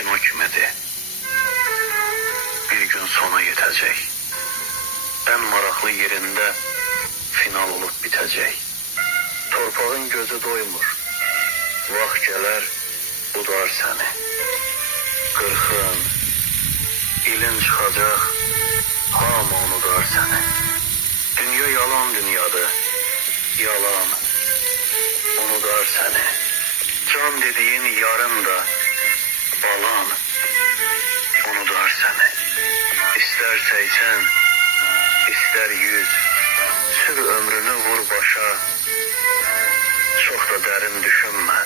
kino kimidir. Bir gün sona yetecek. En maraqlı yerinde final olup bitecek. Torpağın gözü doymur. Vaxt gələr, budar səni. 40'ın, ilin çıxacaq, hamı unudar səni. Dünya yalan dünyadır, yalan, unudar səni. Can dediğin yarım da, balam, unudar səni. İster 80, ister 100, sür ömrünü vur başa. Çok da derin düşünme.